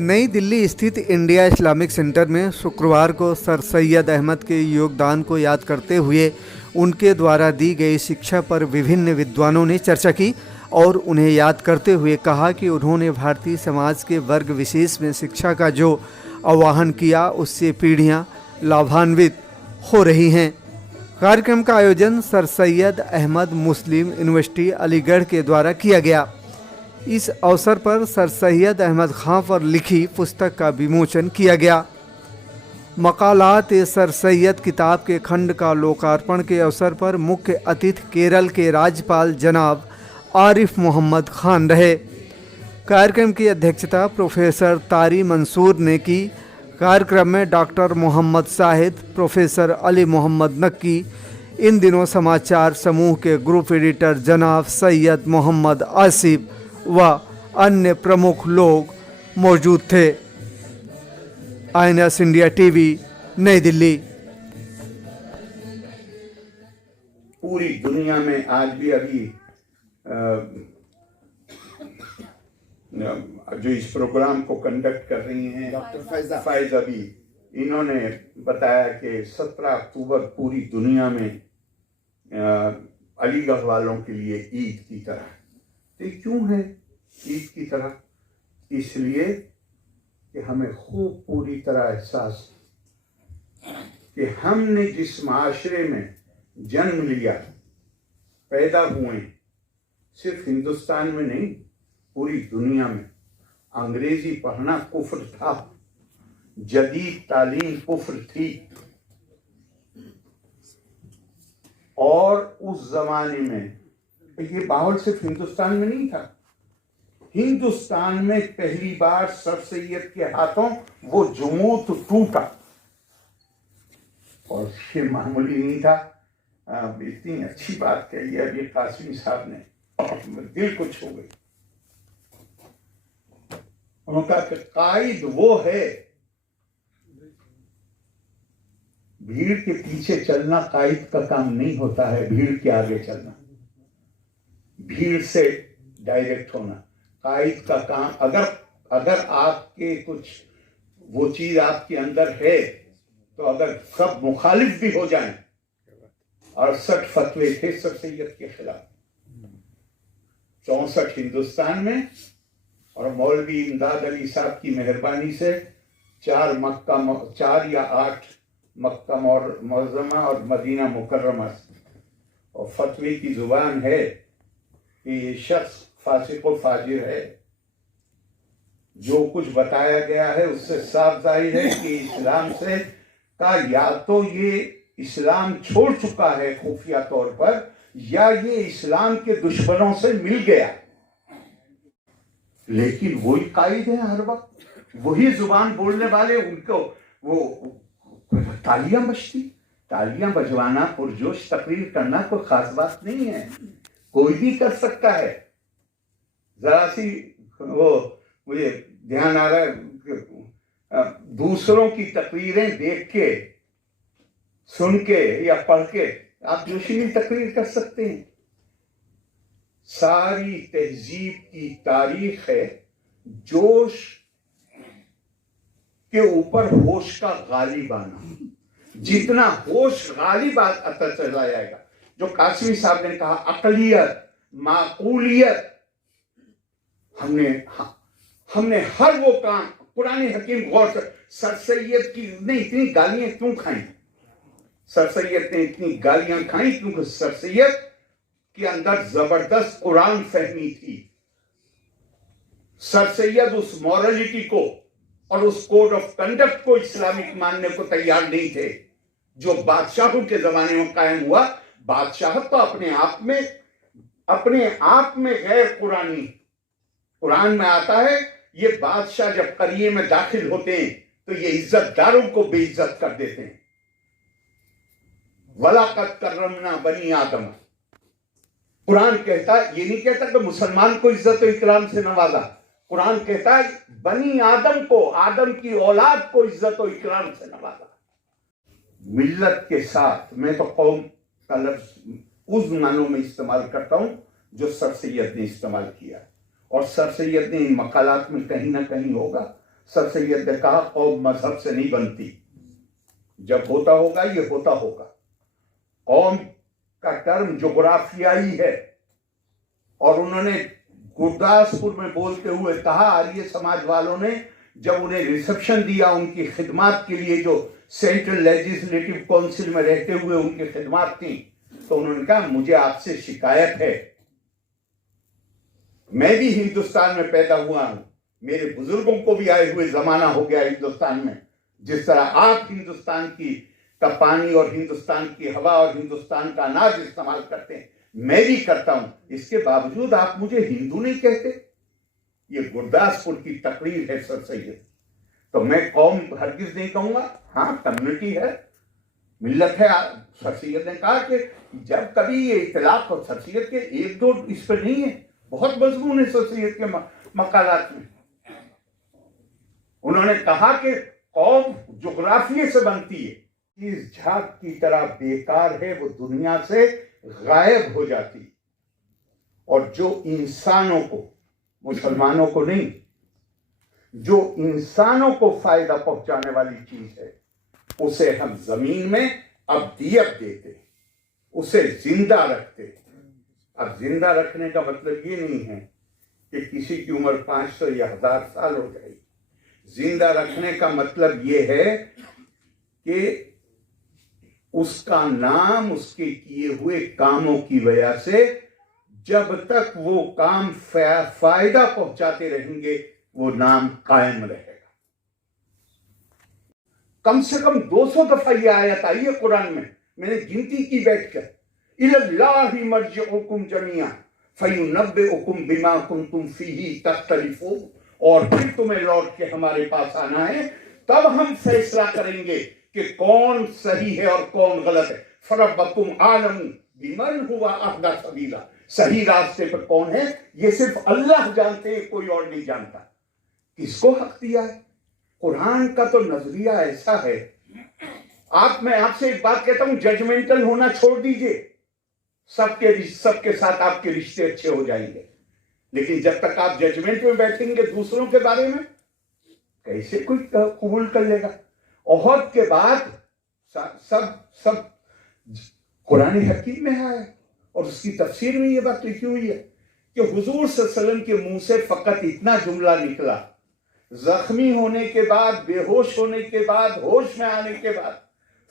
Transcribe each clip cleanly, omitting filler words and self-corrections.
नई दिल्ली स्थित India Islamic centre में शुक्रवार को सर सैयद अहमद के योगदान को याद करते हुए उनके द्वारा दी गई शिक्षा पर विभिन्न विद्वानों ने चर्चा की और उन्हें याद करते हुए कहा कि उन्होंने भारतीय समाज के वर्ग विशेष में शिक्षा का जो आह्वान किया उससे पीढ़ियां लाभान्वित हो रही हैं। कार्यक्रम का आयोजन सर सैयद अहमद मुस्लिम यूनिवर्सिटी अलीगढ़ के द्वारा किया गया। इस अवसर पर सर सैयद अहमद खां पर लिखी पुस्तक का विमोचन किया गया। मकालात सर सैयद किताब के खंड का लोकार्पण के अवसर पर मुख्य अतिथि केरल के राज्यपाल जनाब आरिफ मोहम्मद खान रहे। कार्यक्रम की अध्यक्षता प्रोफेसर तारी मंसूर ने की। कार्यक्रम में डॉक्टर मोहम्मद शाहिद, प्रोफेसर अली मोहम्मद नक्की, इन दिनों समाचार समूह के ग्रुप एडिटर जनाब सैयद मोहम्मद आसिफ व अन्य प्रमुख लोग मौजूद थे। आईएनएस इंडिया टीवी, नई दिल्ली। पूरी दुनिया में आज भी अभी जो इस प्रोग्राम को कंडक्ट कर रही हैं डॉक्टर फाइजा अभी, इन्होंने बताया कि 17 अक्टूबर पूरी दुनिया में अलीगढ़ वालों के लिए ईद की तरह। तो ये क्यों है ईद की तरह? इसलिए कि हमें खूब पूरी तरह एहसास कि हमने जिस माशरे में जन्म लिया, पैदा हुए, सिर्फ हिंदुस्तान में नहीं पूरी दुनिया में। अंग्रेजी पढ़ना कुफ्र था, जदीद तालीम कुफ्र थी, और उस जमाने में ये माहौल सिर्फ हिंदुस्तान में नहीं था। हिंदुस्तान में पहली बार सर सैयद के हाथों वो जुमूत टूटा, और ये मामूली नहीं था। इतनी अच्छी बात कही है अभी कासिमी साहब ने, दिल को छू गई। उन्होंने कहा कि कायद वो है, भीड़ के पीछे चलना कायद का काम नहीं होता है, भीड़ के आगे चलना, भीड़ से डायरेक्ट होना कायद का काम। अगर आपके कुछ वो चीज आपके अंदर है, तो अगर सब मुखालिफ भी हो जाएं, 68 फतवे थे सर सैयद के खिलाफ, 64 हिंदुस्तान में, और मौलवी इमदाद अली साहब की मेहरबानी से 4 या 8 मक्का मुअज़्ज़मा और मदीना मुकर्रमा। और फतवे की जुबान है कि ये शख्स फासिक और फाजिर है। जो कुछ बताया गया है उससे साफ जाहिर है कि इस्लाम से का या तो ये इस्लाम छोड़ चुका है खुफिया तौर पर, या ये इस्लाम के दुश्मनों से मिल गया। लेकिन वही कायद है हर वक्त, वही जुबान बोलने वाले, उनको वो तालियां बजती, तालियां बजवाना, पुरजोश तकरीर करना कोई खास बात नहीं है, कोई भी कर सकता है। जरा सी वो मुझे ध्यान आ रहा है, दूसरों की तकरीरें देख के, सुन के या पढ़ के आप जोशीनी तकरीर कर सकते हैं। सारी तहजीब की तारीख है जोश के ऊपर होश का गालिब आना। जितना होश गालिब आता चला जाएगा, जो कासिमी साहब ने कहा अकलियत, माकूलियत, हमने हर वो काम, कुरान हकीम गौर से, सर सैयद की ने इतनी गालियां क्यों खाई? सर सैयद ने इतनी गालियां खाई क्योंकि सर सैयद के अंदर जबरदस्त कुरान फहमी थी। सर सैयद उस मॉरलिटी को और उस कोड ऑफ कंडक्ट को इस्लामिक मानने को तैयार नहीं थे जो बादशाहों के जमाने में कायम हुआ। बादशाह तो अपने आप में गैर कुरानी, कुरान में आता है ये बादशाह जब करिए में दाखिल होते हैं तो ये इज्जतदारों को बेइज्जत कर देते हैं। वलाकत करमना बनी आदम, कुरान कहता है, ये नहीं कहता कि मुसलमान को इज्जत और इकराम से नवाजा, कुरान कहता है बनी आदम को, आदम की औलाद को इज्जत और इकराम से नवाजा। मिल्लत के साथ, मैं तो कौम का लफ्ज उस मानों में इस्तेमाल करता हूं जो सर सैयद ने इस्तेमाल किया, और सर सैयद ने इन मकालात में कहीं ना कहीं होगा सर सैयद ने कहा कौम मजहब से नहीं बनती, जब होता होगा ये होता होगा। कौम का टर्म जोग्राफियाई है। और उन्होंने गुरदासपुर में बोलते हुए कहा, आर्य समाज वालों ने जब उन्हें रिसेप्शन दिया उनकी खिदमत के लिए, जो सेंट्रल लेजिस्लेटिव काउंसिल में रहते हुए उनकी खिदमत थी, तो उन्होंने कहा मुझे आपसे शिकायत है, मैं भी हिंदुस्तान में पैदा हुआ हूं, मेरे बुजुर्गों को भी आए हुए जमाना हो गया हिंदुस्तान में। जिस तरह आप हिंदुस्तान का पानी और हिंदुस्तान की हवा और हिंदुस्तान का अनाज इस्तेमाल करते हैं, मैं भी करता हूं, इसके बावजूद आप मुझे हिंदू नहीं कहते। ये गुरदासपुर की तकरीर है सर सैयद। तो मैं कौम हरगिज नहीं कहूंगा, हाँ कम्युनिटी है, मिल्लत है। सर सैयद ने कहा कि जब कभी ये इतलाक, और सर सैयद के एक दो इस पर नहीं है, बहुत मजमून है सर सैयद के मकालात में। उन्होंने कहा कि कौम जोग्राफिये से बनती है, इस झाग की तरह बेकार है, वो दुनिया से गायब हो जाती। और जो इंसानों को, मुसलमानों को नहीं, जो इंसानों को फायदा पहुंचाने वाली चीज है, उसे हम जमीन में अब्दियत देते, उसे जिंदा रखते। अब जिंदा रखने का मतलब ये नहीं है कि किसी की उम्र 500 या 1000 साल हो जाएगी। जिंदा रखने का मतलब ये है कि उसका नाम उसके किए हुए कामों की वजह से जब तक वो काम फायदा पहुंचाते रहेंगे, वो नाम कायम रहेगा। कम से कम 200 दफा ये आयत आई है कुरान में, मैंने गिनती की बैठकर, इलल्लाहि मर्जिउकुम जमीआ फयुनब्बिउकुम बिमा कुंतुम फीही तख्तलिफून। और फिर तुम्हें लौट के हमारे पास आना है, तब हम फैसला करेंगे कि कौन सही है और कौन गलत है। फरब्बकुम आलमु बिमन हुवा अहदा सबीला। सही रास्ते पर कौन है ये सिर्फ अल्लाह जानते हैं, कोई और नहीं जानता। किसको हक दिया है? कुरान का तो नजरिया ऐसा है। मैं आपसे एक बात कहता हूं, जजमेंटल होना छोड़ दीजिए, सबके साथ आपके रिश्ते अच्छे हो जाएंगे। लेकिन जब तक आप जजमेंट में बैठेंगे दूसरों के बारे में, कैसे कोई कबूल कर लेगा? ओहद के बाद सब कुरान हकीम में है, और उसकी तफसीर में ये बात लिखी हुई है कि हुजूर सल्लल्लाहु अलैहि वसल्लम के मुंह से फकत इतना जुमला निकला, जख्मी होने के बाद, बेहोश होने के बाद, होश में आने के बाद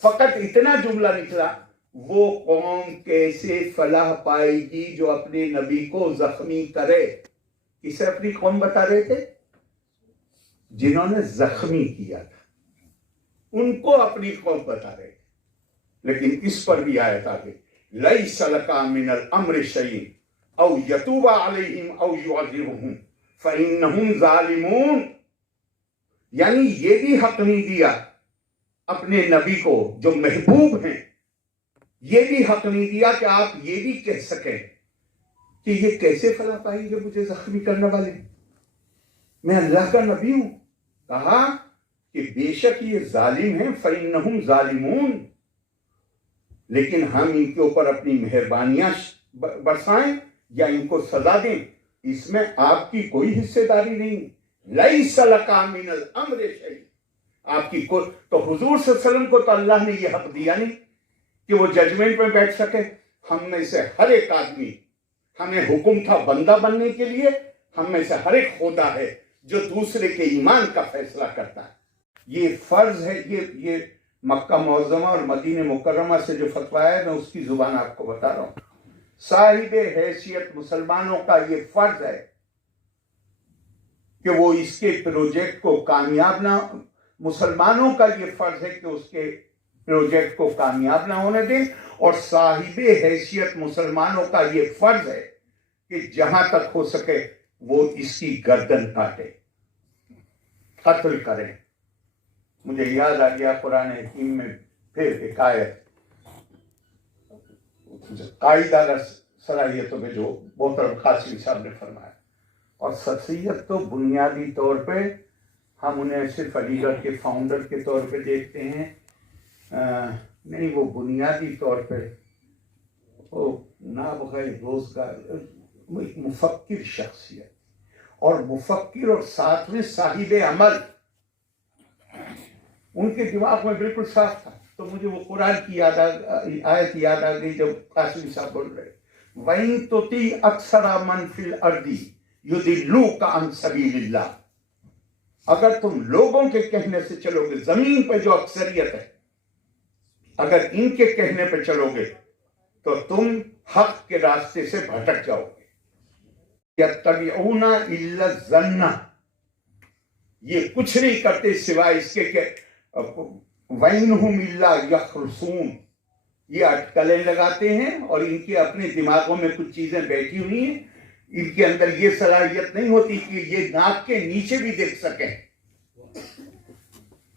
फकत इतना जुमला निकला, वो कौम कैसे फलाह पाएगी जो अपने नबी को जख्मी करे? इसे अपनी कौम बता रहे थे, जिन्होंने जख्मी किया था उनको अपनी कौम बता रहे थे। लेकिन इस पर भी आयत आगे, लैसा लका मिनल अम्र शैअन औ यतूबा अलैहिम औ युअज़िबहुम फइन्नहुम ज़ालिमून। यानी ये भी हक नहीं दिया अपने नबी को जो महबूब हैं, ये भी हक नहीं दिया कि आप ये भी कह सकें कि ये कैसे फला पाएंगे मुझे जख्मी करने वाले, मैं अल्लाह का नबी हूं। कहा कि बेशक ये जालिम हैं, फइन्नहुम ज़ालिमून, लेकिन हम इनके ऊपर अपनी मेहरबानियां बरसाएं या इनको सजा दें, इसमें आपकी कोई हिस्सेदारी नहीं। लैसा लका मिनल अम्र शैअन, आपकी को तो हुजूर सल्लल्लाहु अलैहि वसल्लम को तो अल्लाह ने यह हक दिया नहीं कि वो जजमेंट में बैठ सके। हम में से हर एक आदमी, हमें हुक्म था बंदा बनने के लिए, हम में से हर एक खुदा है जो दूसरे के ईमान का फैसला करता है। ये फर्ज है। ये मक्का मुअज़्ज़मा और मदीने मुकर्रमा से जो फतवा है, मैं उसकी जुबान आपको बता रहा हूं। साहिबे हैसियत मुसलमानों का ये फर्ज है कि वो इसके प्रोजेक्ट को कामयाब ना, मुसलमानों का ये फर्ज है कि उसके प्रोजेक्ट को कामयाब ना होने दें, और साहिबे हैसियत मुसलमानों का ये फर्ज है कि जहां तक हो सके वो इसकी गर्दन काटे, कत्ल करें। मुझे याद आ गया कुरान हकीम में फिर एक आयत, कायदा सलाहियतों में जो मोहतरम कासिम साहब ने फरमाया। और शख्सियत तो बुनियादी तौर पे हम उन्हें सिर्फ अलीगढ़ के फाउंडर के तौर पे देखते हैं, नहीं, वो बुनियादी तौर पे वो नाबग़े रोजगार, मुफक्किर शख्सियत, और मुफक्किर और साथ में साहिब अमल, उनके दिमाग में बिल्कुल साफ था। तो मुझे वो कुरान की आयत याद आ गई जब कासिमी साहब बोल रहे, वइन तुती अक्सरा मन फिल अर्दी युदिल्लूका अन सबीलिल्लाह। अगर तुम लोगों के कहने से चलोगे, जमीन पर जो अक्सरियत है, अगर इनके कहने पर चलोगे तो तुम हक के रास्ते से भटक जाओगे। यत्तबिऊना इल्ला ज़न्ना, ये कुछ नहीं करते सिवाय इसके कि वैनहुम इल्ला यखरुसून, ये अटकलें लगाते हैं और इनके अपने दिमागों में कुछ चीजें बैठी हुई हैं। इनके अंदर ये सलाहियत नहीं होती कि ये नाक के नीचे भी देख सकें।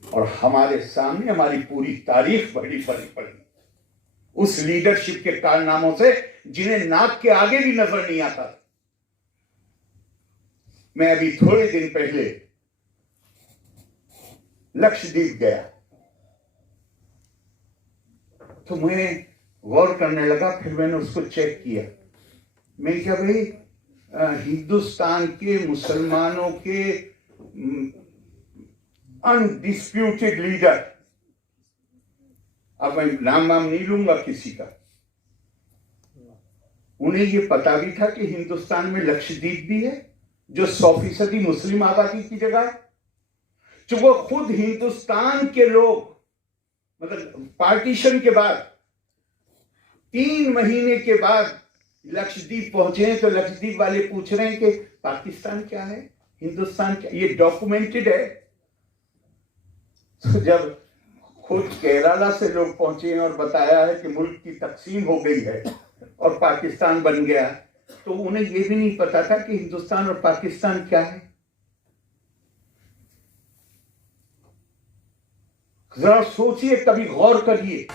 और हमारे सामने हमारी पूरी तारीख बड़ी पड़ी उस लीडरशिप के कारनामों से जिन्हें नाक के आगे भी नजर नहीं आता। मैं अभी थोड़े दिन पहले लक्षद्वीप गया तो मैं गौर करने लगा, फिर मैंने उसको चेक किया। मैं क्या भाई, हिंदुस्तान के मुसलमानों के अनडिस्प्यूटेड लीडर, अब मैं नाम नहीं लूंगा किसी का, उन्हें ये पता भी था कि हिंदुस्तान में लक्षद्वीप भी है जो 100% मुस्लिम आबादी की जगह है। जो वो खुद हिंदुस्तान के लोग, मतलब पार्टीशन के बाद 3 महीने के बाद लक्षद्वीप पहुंचे तो लक्षद्वीप वाले पूछ रहे हैं कि पाकिस्तान क्या है, हिंदुस्तान क्या, ये डॉक्यूमेंटेड है। तो जब खुद केरला से लोग पहुंचे और बताया है कि मुल्क की तकसीम हो गई है और पाकिस्तान बन गया, तो उन्हें यह भी नहीं पता था कि हिंदुस्तान और पाकिस्तान क्या है। जरा सोचिए, कभी गौर करिए।